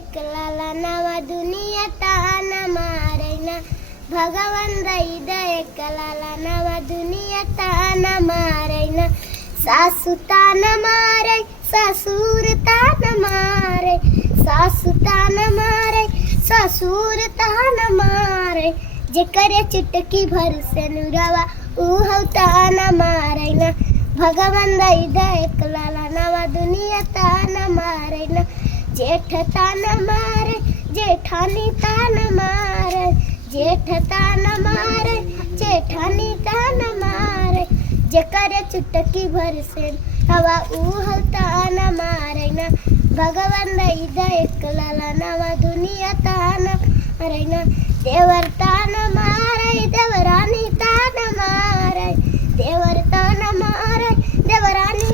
એકલા નવા દુનિયા તાના મારેના ભગવાન દઈ એકલા નવા દુનિયા તાના મારેના સાસુ તાના મારે સસુર તાના મારે સાસુ તાના મારે ससुर ताना मारे जे करे चुटकी भर से नुरावा ऊ ताना मारे ना भगवान दई दे एकला नवा दुनिया ताना मारे ना जेठ ताना मारे जेठानी ताना मारे जेठ ताना मारे जेठानी ताना मारे जे करे चुटकी भर से हवा ऊ ताना मारे ना भगवान दई दे एकला नवा दुनिया ताना मारे ना देवर ताना मारे देवरानी ताना मारे देवर ताना मारे देवरानी